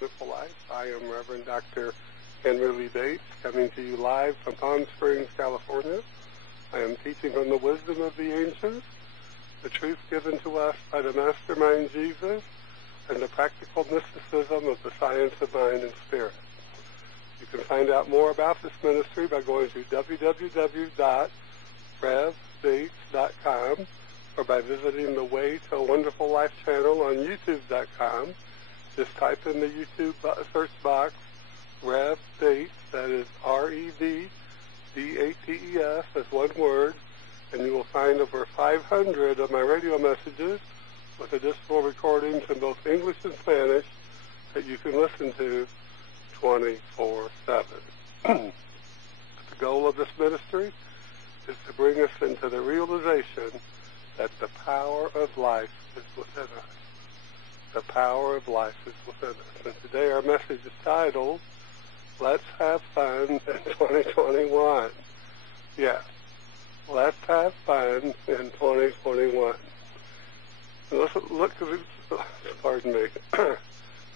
Wonderful Life. I am Reverend Dr. Henry Rebates, coming to you live from Palm Springs, California. I am teaching on the wisdom of the ancients, the truth given to us by the Mastermind Jesus, and the practical mysticism of the science of mind and spirit. You can find out more about this ministry by going to www.revbates.com or by visiting the Way to a Wonderful Life channel on youtube.com. Just type in the YouTube search box, revbates, that is REVBATES, as one word, and you will find over 500 of my radio messages with additional recordings in both English and Spanish that you can listen to 24/7. The goal of this ministry is to bring us into the realization that the power of life is within us. The power of life is within us. And today our message is titled, Let's Have Fun in 2021. Yes, let's have fun in 2021. Let's look at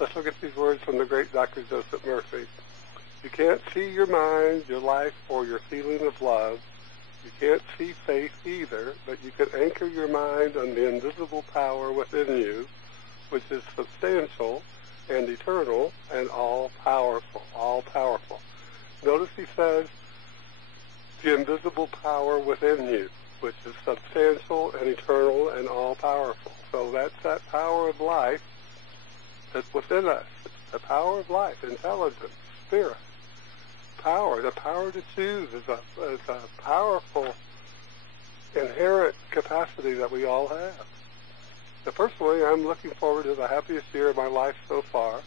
let's look at these words from the great Dr. Joseph Murphy. You can't see your mind, your life, or your feeling of love. You can't see faith either, but you can anchor your mind on the invisible power within you, which is substantial and eternal and all-powerful, all-powerful. Notice he says the invisible power within you, which is substantial and eternal and all-powerful. So that's that power of life that's within us. It's the power of life, intelligence, spirit. Power, the power to choose is a powerful inherent capacity that we all have. Now, personally, I'm looking forward to the happiest year of my life so far.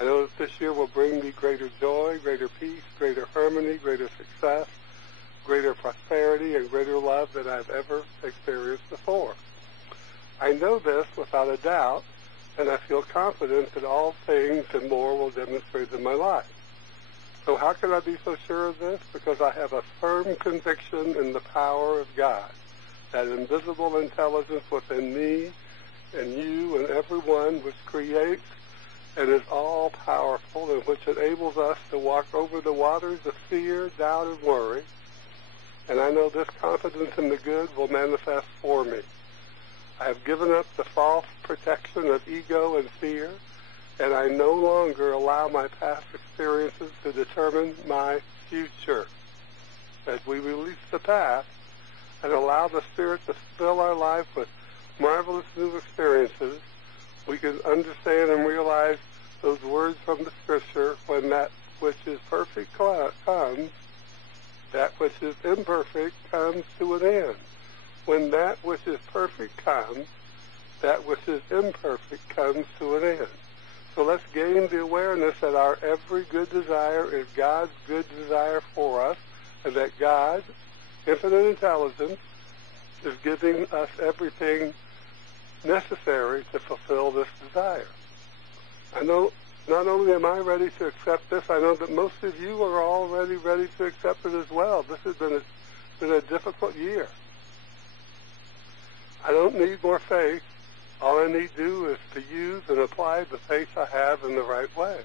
I know that this year will bring me greater joy, greater peace, greater harmony, greater success, greater prosperity, and greater love than I've ever experienced before. I know this without a doubt, and I feel confident that all things and more will demonstrate in my life. So how can I be so sure of this? Because I have a firm conviction in the power of God, that invisible intelligence within me and you and everyone, which creates and is all-powerful, and which enables us to walk over the waters of fear, doubt, and worry. And I know this confidence in the good will manifest for me. I have given up the false protection of ego and fear, and I no longer allow my past experiences to determine my future. As we release the past and allow the Spirit to fill our life with marvelous new experiences, we can understand and realize those words from the Scripture, when that which is perfect comes, that which is imperfect comes to an end. When that which is perfect comes, that which is imperfect comes to an end. So let's gain the awareness that our every good desire is God's good desire for us, and that God, infinite intelligence, is giving us everything necessary to fulfill this desire. I know not only am I ready to accept this, I know that most of you are already ready to accept it as well. This has been a difficult year. I don't need more faith. All I need to do is to use and apply the faith I have in the right way.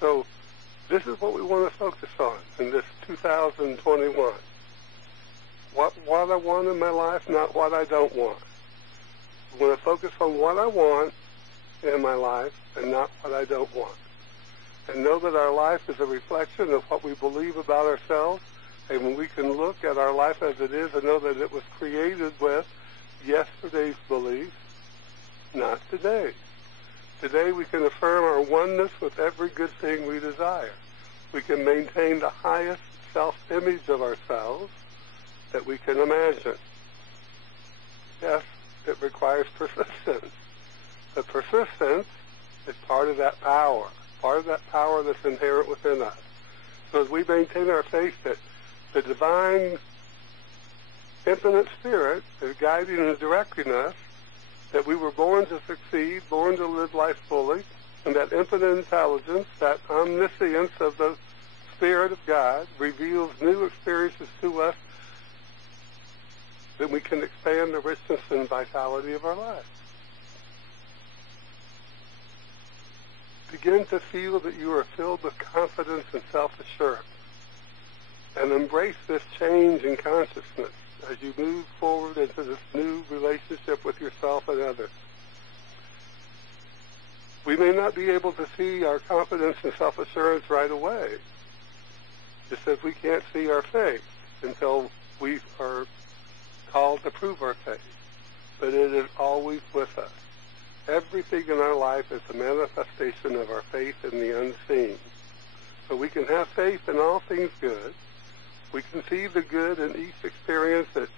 So this is what we want to focus on in this 2021. What I want in my life, not what I don't want. We want to focus on what I want in my life and not what I don't want. And know that our life is a reflection of what we believe about ourselves. And when we can look at our life as it is and know that it was created with yesterday's beliefs, not today. Today we can affirm our oneness with every good thing we desire. We can maintain the highest self-image of ourselves that we can imagine. Yes, it requires persistence. But persistence is part of that power that's inherent within us. So as we maintain our faith that the divine infinite spirit is guiding and directing us, that we were born to succeed, born to live life fully, and that infinite intelligence, that omniscience of the Spirit of God reveals new experiences to us, then we can expand the richness and vitality of our lives. Begin to feel that you are filled with confidence and self-assurance. And embrace this change in consciousness as you move forward into this new relationship with yourself and others. We may not be able to see our confidence and self-assurance right away, just as we can't see our faith until we are called to prove our faith. But it is always with us. Everything in our life is a manifestation of our faith in the unseen. So we can have faith in all things good. We can see the good in each experience that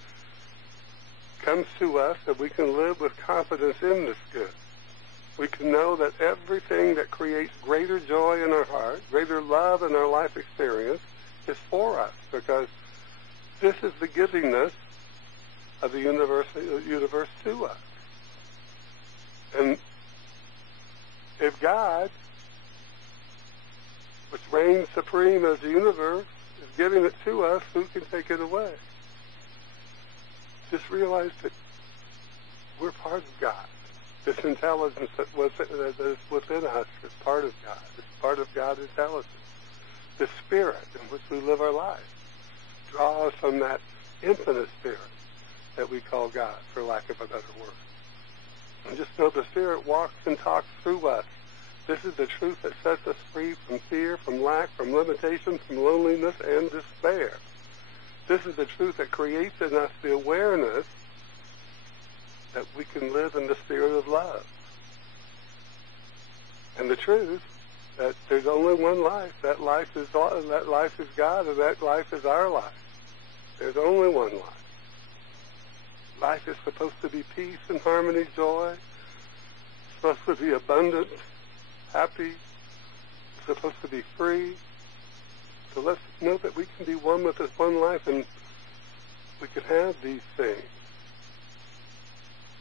comes to us, and we can live with confidence in this good. We can know that everything that creates greater joy in our heart, greater love in our life experience, is for us, because this is the givingness of the universe to us. And if God, which reigns supreme as the universe, is giving it to us, who can take it away? Just realize that we're part of God. This intelligence that is within us is part of God. It's part of God's intelligence. The spirit in which we live our life draws from that infinite spirit that we call God, for lack of a better word. And just know the spirit walks and talks through us. This is the truth that sets us free from fear, from lack, from limitation, from loneliness and despair. This is the truth that creates in us the awareness that we can live in the spirit of love. And the truth that there's only one life. That life is God, and that life is our life. There's only one life. Life is supposed to be peace and harmony, joy. It's supposed to be abundant, happy. It's supposed to be free. So let's know that we can be one with this one life, and we can have these things.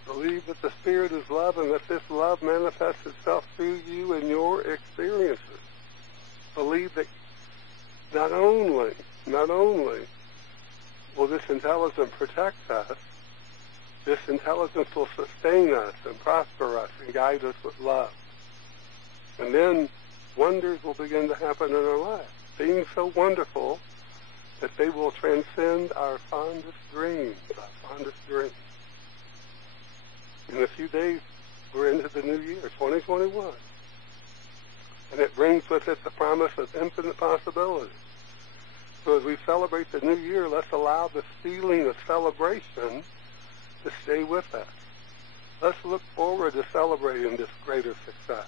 Believe that the Spirit is love, and that this love manifests itself through you and your experiences. Believe that not only will this intelligence protect us, this intelligence will sustain us and prosper us and guide us with love. And then wonders will begin to happen in our lives. Things so wonderful that they will transcend our fondest dreams, In a few days, we're into the new year, 2021. And it brings with it the promise of infinite possibilities. So as we celebrate the new year, let's allow this feeling of celebration to stay with us. Let's look forward to celebrating this greater success,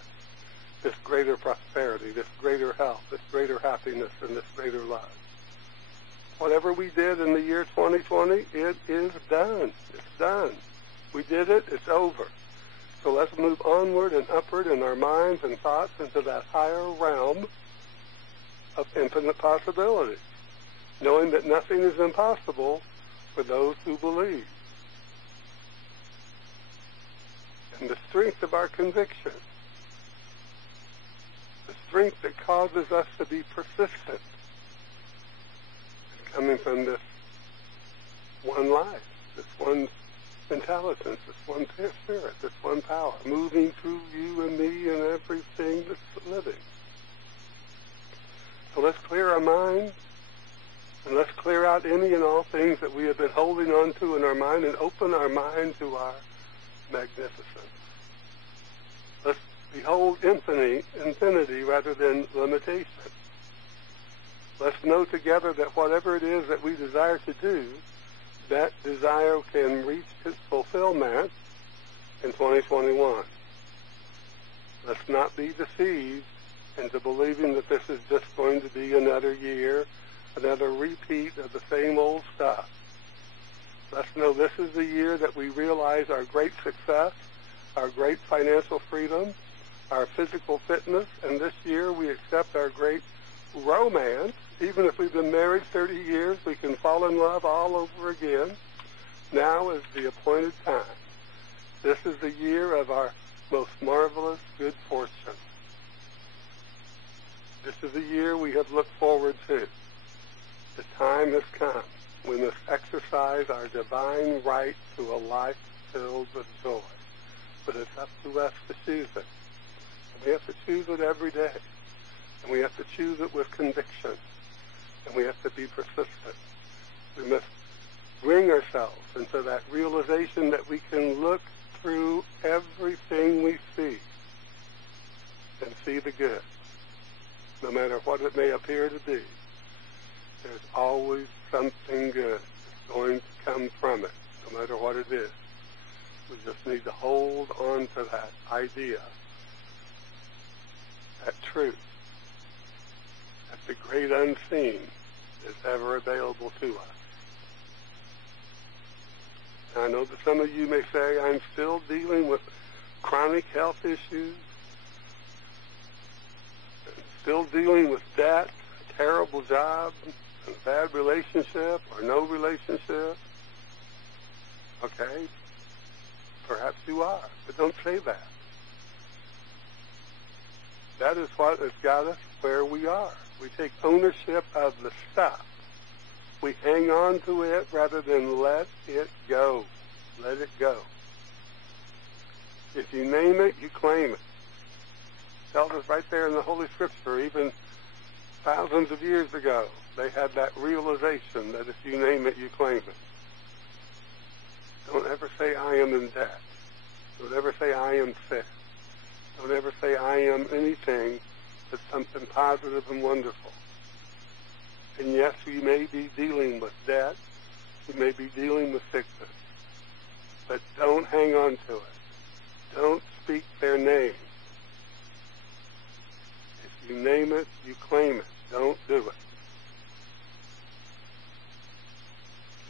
this greater prosperity, this greater health, this greater happiness, and this greater love. Whatever we did in the year 2020, it is done. It's done. We did it. It's over. So let's move onward and upward in our minds and thoughts into that higher realm of infinite possibility, knowing that nothing is impossible for those who believe. And the strength of our conviction, the strength that causes us to be persistent, is coming from this one life, this one intelligence, this one spirit, this one power, moving through you and me and everything that's living. So let's clear our minds, and let's clear out any and all things that we have been holding on to in our mind, and open our mind to our magnificence. Let's behold infinity rather than limitation. Let's know together that whatever it is that we desire to do, that desire can reach its fulfillment in 2021. Let's not be deceived into believing that this is just going to be another year, another repeat of the same old stuff. Let's know this is the year that we realize our great success, our great financial freedom, our physical fitness, and this year we accept our great romance. Even if we've been married 30 years, we can fall in love all over again. Now is the appointed time. This is the year of our most marvelous good fortune. This is the year we have looked forward to. The time has come. We must exercise our divine right to a life filled with joy. But it's up to us to choose it. And we have to choose it every day. And we have to choose it with conviction. And we have to be persistent. We must bring ourselves into that realization that we can look through everything we see and see the good. No matter what it may appear to be, there's always something good that's going to come from it, no matter what it is. We just need to hold on to that idea, that truth, that the great unseen is ever available to us. I know that some of you may say, I'm still dealing with chronic health issues, still dealing with debt, a terrible job, a bad relationship, or no relationship. Okay, perhaps you are, but don't say that. That is what has got us where we are. We take ownership of the stuff. We hang on to it rather than let it go. Let it go. If you name it, you claim it. It tells us right there in the Holy Scripture, even thousands of years ago, they had that realization that if you name it, you claim it. Don't ever say, I am in debt. Don't ever say, I am sick. Don't ever say, I am anything but something positive and wonderful. And yes, we may be dealing with debt. We may be dealing with sickness. But don't hang on to it. Don't speak their name. If you name it, you claim it. Don't do it.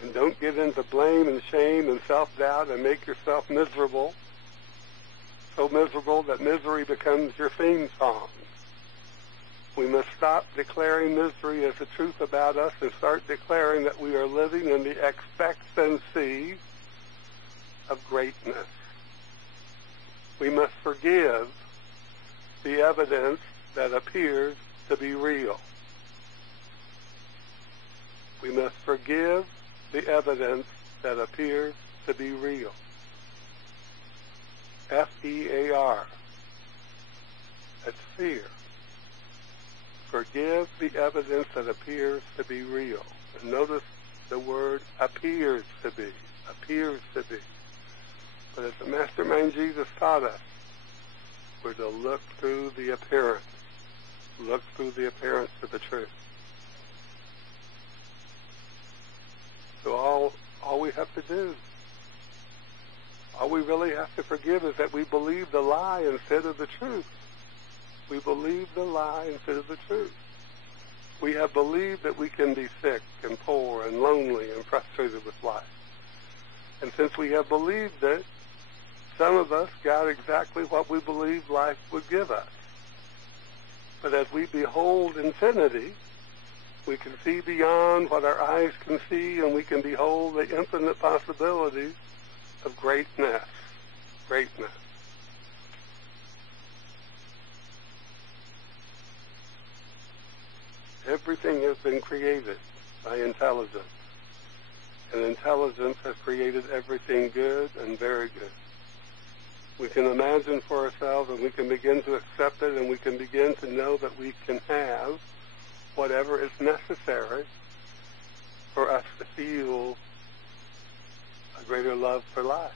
And don't get into blame and shame and self-doubt and make yourself miserable. So miserable that misery becomes your theme song. We must stop declaring misery as the truth about us and start declaring that we are living in the expectancy of greatness. We must forgive the evidence that appears to be real. We must forgive the evidence that appears to be real. F-E-A-R. That's fear. Forgive the evidence that appears to be real. And notice the word appears to be. Appears to be. But as the Mastermind Jesus taught us, we're to look through the appearance. Look through the appearance of the truth. So all we have to do, all we really have to forgive is that we believe the lie instead of the truth. We believe the lie instead of the truth. We have believed that we can be sick and poor and lonely and frustrated with life. And since we have believed it, some of us got exactly what we believed life would give us. But as we behold infinity, we can see beyond what our eyes can see, and we can behold the infinite possibilities of greatness. Greatness. Everything has been created by intelligence. And intelligence has created everything good and very good. We can imagine for ourselves, and we can begin to accept it, and we can begin to know that we can have whatever is necessary for us to feel a greater love for life.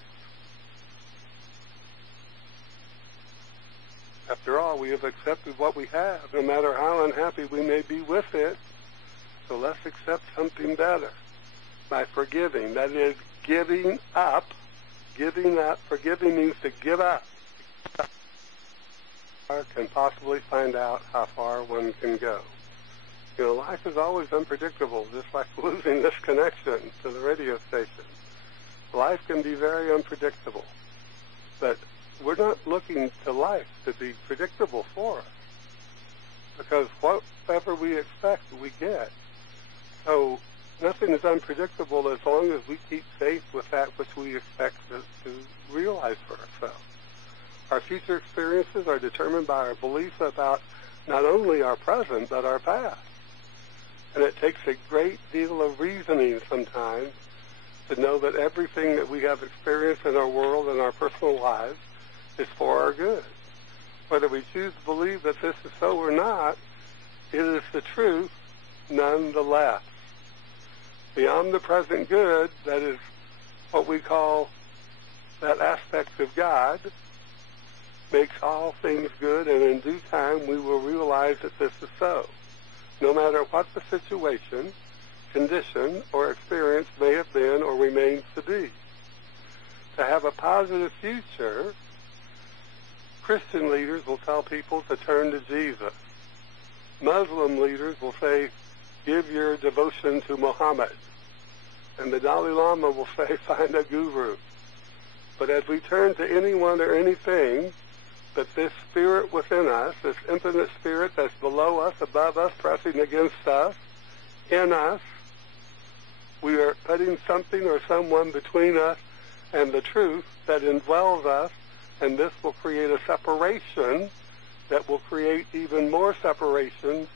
After all, we have accepted what we have, no matter how unhappy we may be with it. So let's accept something better by forgiving. That is, giving up. Giving up. Forgiving means to give up. Can possibly find out how far one can go. You know, life is always unpredictable, just like losing this connection to the radio station. Life can be very unpredictable. But we're not looking to life to be predictable for us, because whatever we expect, we get. So nothing is unpredictable as long as we keep faith with that which we expect to realize for ourselves. Our future experiences are determined by our beliefs about not only our present, but our past. And it takes a great deal of reasoning sometimes to know that everything that we have experienced in our world and our personal lives is for our good. Whether we choose to believe that this is so or not, it is the truth nonetheless. The omnipresent good, that is what we call that aspect of God, makes all things good, and in due time we will realize that this is so. No matter what the situation, condition, or experience may have been or remains to be. To have a positive future, Christian leaders will tell people to turn to Jesus. Muslim leaders will say, give your devotion to Muhammad. And the Dalai Lama will say, find a guru. But as we turn to anyone or anything, that this spirit within us, this infinite spirit that's below us, above us, pressing against us, in us, we are putting something or someone between us and the truth that indwells us, and this will create a separation that will create even more separation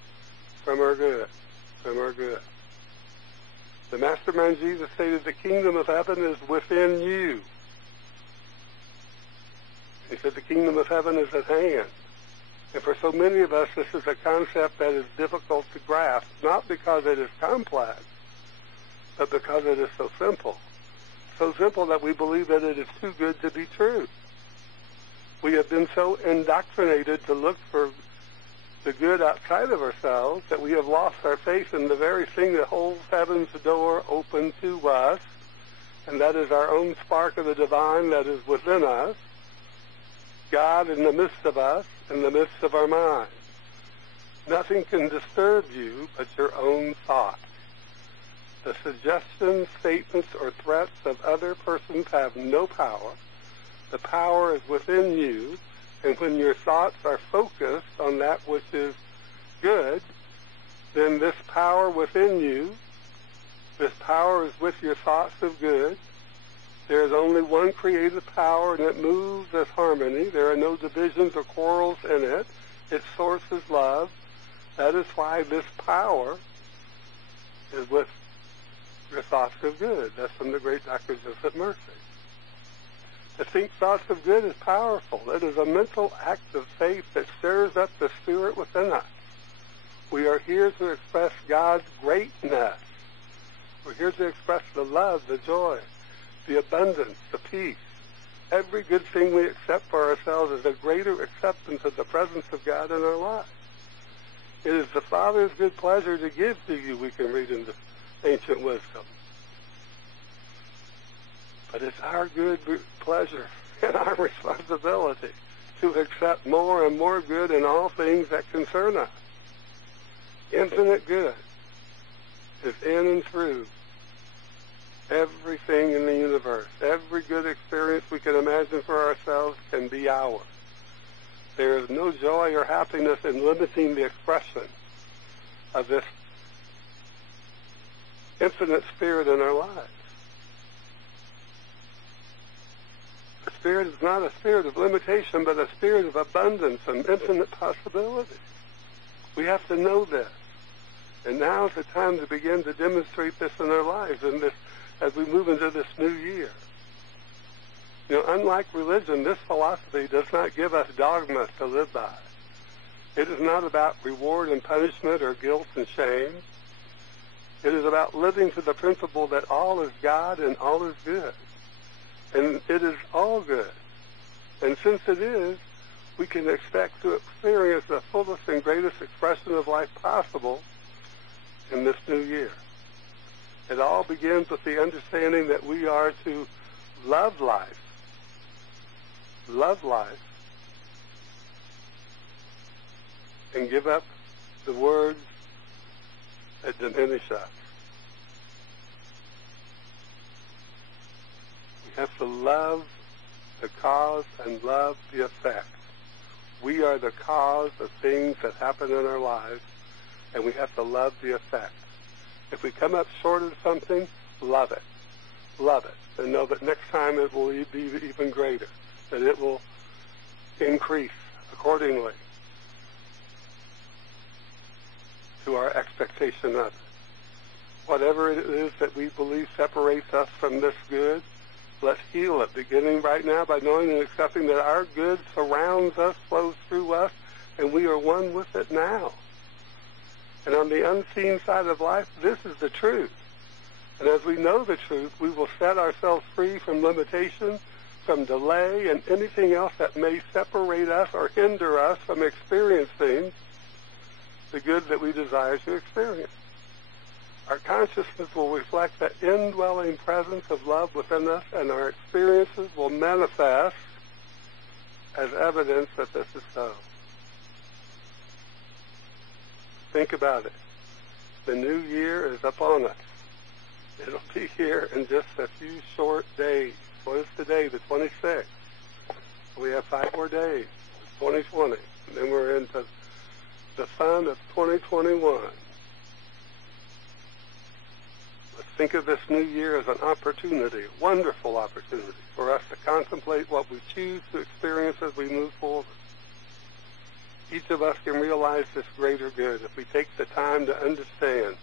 from our good, The Mastermind Jesus stated, the kingdom of heaven is within you. He said the kingdom of heaven is at hand. And for so many of us, this is a concept that is difficult to grasp, not because it is complex, but because it is so simple. So simple that we believe that it is too good to be true. We have been so indoctrinated to look for the good outside of ourselves that we have lost our faith in the very thing that holds heaven's door open to us, and that is our own spark of the divine that is within us, God in the midst of us, in the midst of our mind. Nothing can disturb you but your own thoughts. The suggestions, statements, or threats of other persons have no power. The power is within you, and when your thoughts are focused on that which is good, then this power within you, this power is with your thoughts of good. There is only one creative power, and it moves as harmony. There are no divisions or quarrels in it. Its source is love. That is why this power is with your thoughts of good. That's from the great Dr. Joseph Murphy. To think thoughts of good is powerful. It is a mental act of faith that stirs up the spirit within us. We are here to express God's greatness. We're here to express the love, the joy, the abundance, the peace. Every good thing we accept for ourselves is a greater acceptance of the presence of God in our lives. It is the Father's good pleasure to give to you, we can read in the ancient wisdom. But it's our good pleasure and our responsibility to accept more and more good in all things that concern us. Infinite good is in and through everything in the universe. Every good experience we can imagine for ourselves can be ours. There is no joy or happiness in limiting the expression of this infinite spirit in our lives. The spirit is not a spirit of limitation, but a spirit of abundance and infinite possibility. We have to know this. And now is the time to begin to demonstrate this in our lives and this as we move into this new year. You know, unlike religion, this philosophy does not give us dogmas to live by. It is not about reward and punishment or guilt and shame. It is about living to the principle that all is God and all is good. And it is all good. And since it is, we can expect to experience the fullest and greatest expression of life possible in this new year. It all begins with the understanding that we are to love life, and give up the words that diminish us. We have to love the cause and love the effect. We are the cause of things that happen in our lives, and we have to love the effect. If we come up short of something, love it. Love it. And know that next time it will be even greater, that it will increase accordingly to our expectation of it. Whatever it is that we believe separates us from this good, Let's heal it, beginning right now by knowing and accepting that our good surrounds us, flows through us, and we are one with it now. And on the unseen side of life, this is the truth. And as we know the truth, we will set ourselves free from limitation, from delay, and anything else that may separate us or hinder us from experiencing the good that we desire to experience. Our consciousness will reflect the indwelling presence of love within us, and our experiences will manifest as evidence that this is so. Think about it. The new year is upon us. It'll be here in just a few short days. What is today? The 26th. We have 5 more days. It's 2020. And then we're into the fun of 2021. Let's think of this new year as an opportunity, a wonderful opportunity, for us to contemplate what we choose to experience as we move forward. Each of us can realize this greater good if we take the time to understand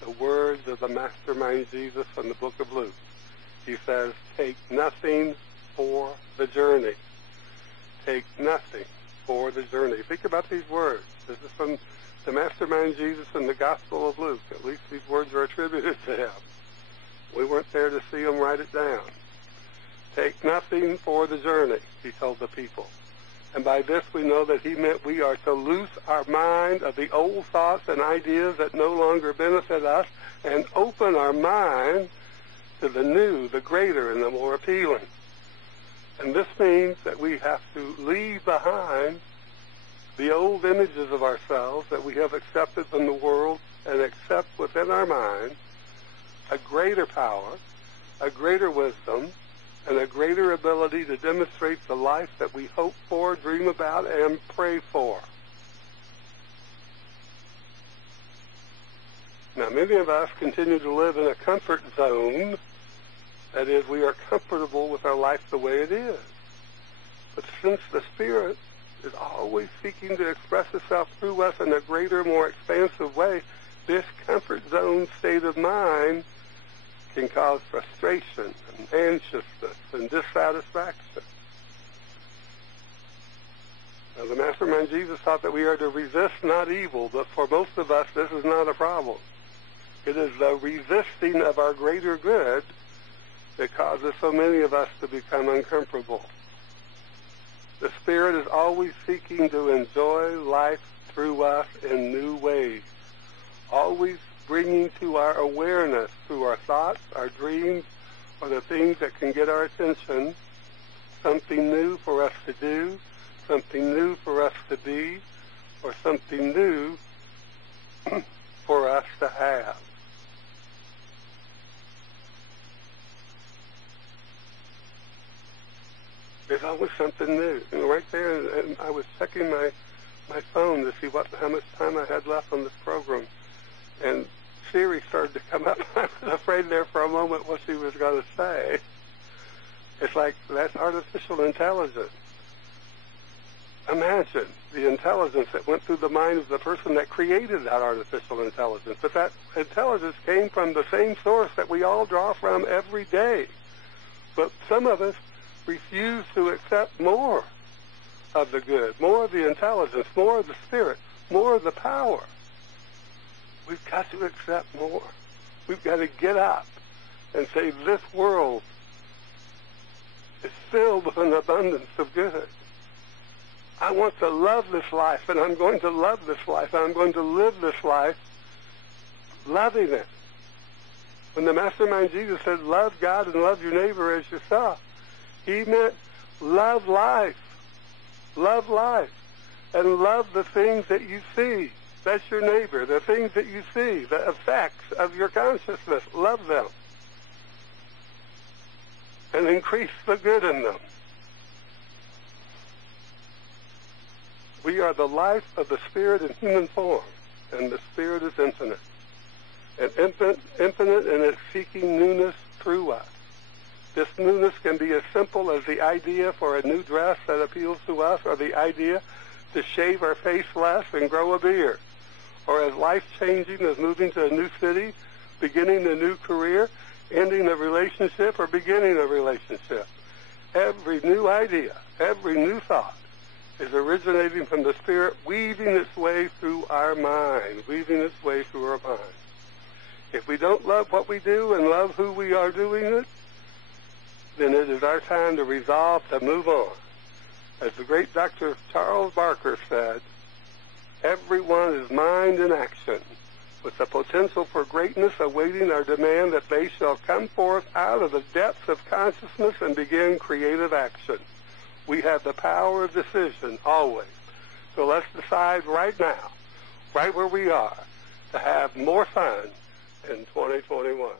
the words of the Mastermind Jesus from the book of Luke. He says, take nothing for the journey. Take nothing for the journey. Think about these words. This is from the Mastermind Jesus in the Gospel of Luke. At least these words are attributed to him. We weren't there to see him write it down. Take nothing for the journey, he told the people. And by this we know that he meant we are to loose our mind of the old thoughts and ideas that no longer benefit us and open our mind to the new, the greater, and the more appealing. And this means that we have to leave behind the old images of ourselves that we have accepted from the world and accept within our mind a greater power, a greater wisdom, and a greater ability to demonstrate the life that we hope for, dream about, and pray for. Now, many of us continue to live in a comfort zone. That is, we are comfortable with our life the way it is. But since the Spirit is always seeking to express itself through us in a greater, more expansive way, this comfort zone state of mind can cause frustration and anxiousness and dissatisfaction. Now, the Mastermind Jesus taught that we are to resist not evil, but for most of us, this is not a problem. It is the resisting of our greater good that causes so many of us to become uncomfortable. The Spirit is always seeking to enjoy life through us in new ways, always bringing to our awareness through our thoughts, our dreams, or the things that can get our attention, something new for us to do, something new for us to be, or something new for us to have. There's always something new. You know, right there, and I was checking my phone to see how much time I had left on this program. And Siri started to come up. I was afraid there for a moment what she was going to say. It's like, that's artificial intelligence. Imagine the intelligence that went through the mind of the person that created that artificial intelligence. But that intelligence came from the same source that we all draw from every day. But some of us refuse to accept more of the good, more of the intelligence, more of the Spirit, more of the power. We've got to accept more. We've got to get up and say, this world is filled with an abundance of good. I want to love this life, and I'm going to love this life, and I'm going to live this life loving it. When the Mastermind Jesus said, love God and love your neighbor as yourself, he meant love life, and love the things that you see. That's your neighbor, the things that you see, the effects of your consciousness. Love them. And increase the good in them. We are the life of the Spirit in human form, and the Spirit is infinite. And infinite in its seeking newness through us. This newness can be as simple as the idea for a new dress that appeals to us, or the idea to shave our face less and grow a beard, or as life-changing as moving to a new city, beginning a new career, ending a relationship or beginning a relationship. Every new idea, every new thought is originating from the Spirit, weaving its way through our mind, weaving its way through our mind. If we don't love what we do and love who we are doing it, then it is our time to resolve to move on. As the great Dr. Charles Barker said, everyone is mind in action, with the potential for greatness awaiting our demand that they shall come forth out of the depths of consciousness and begin creative action. We have the power of decision always. So let's decide right now, right where we are, to have more fun in 2021.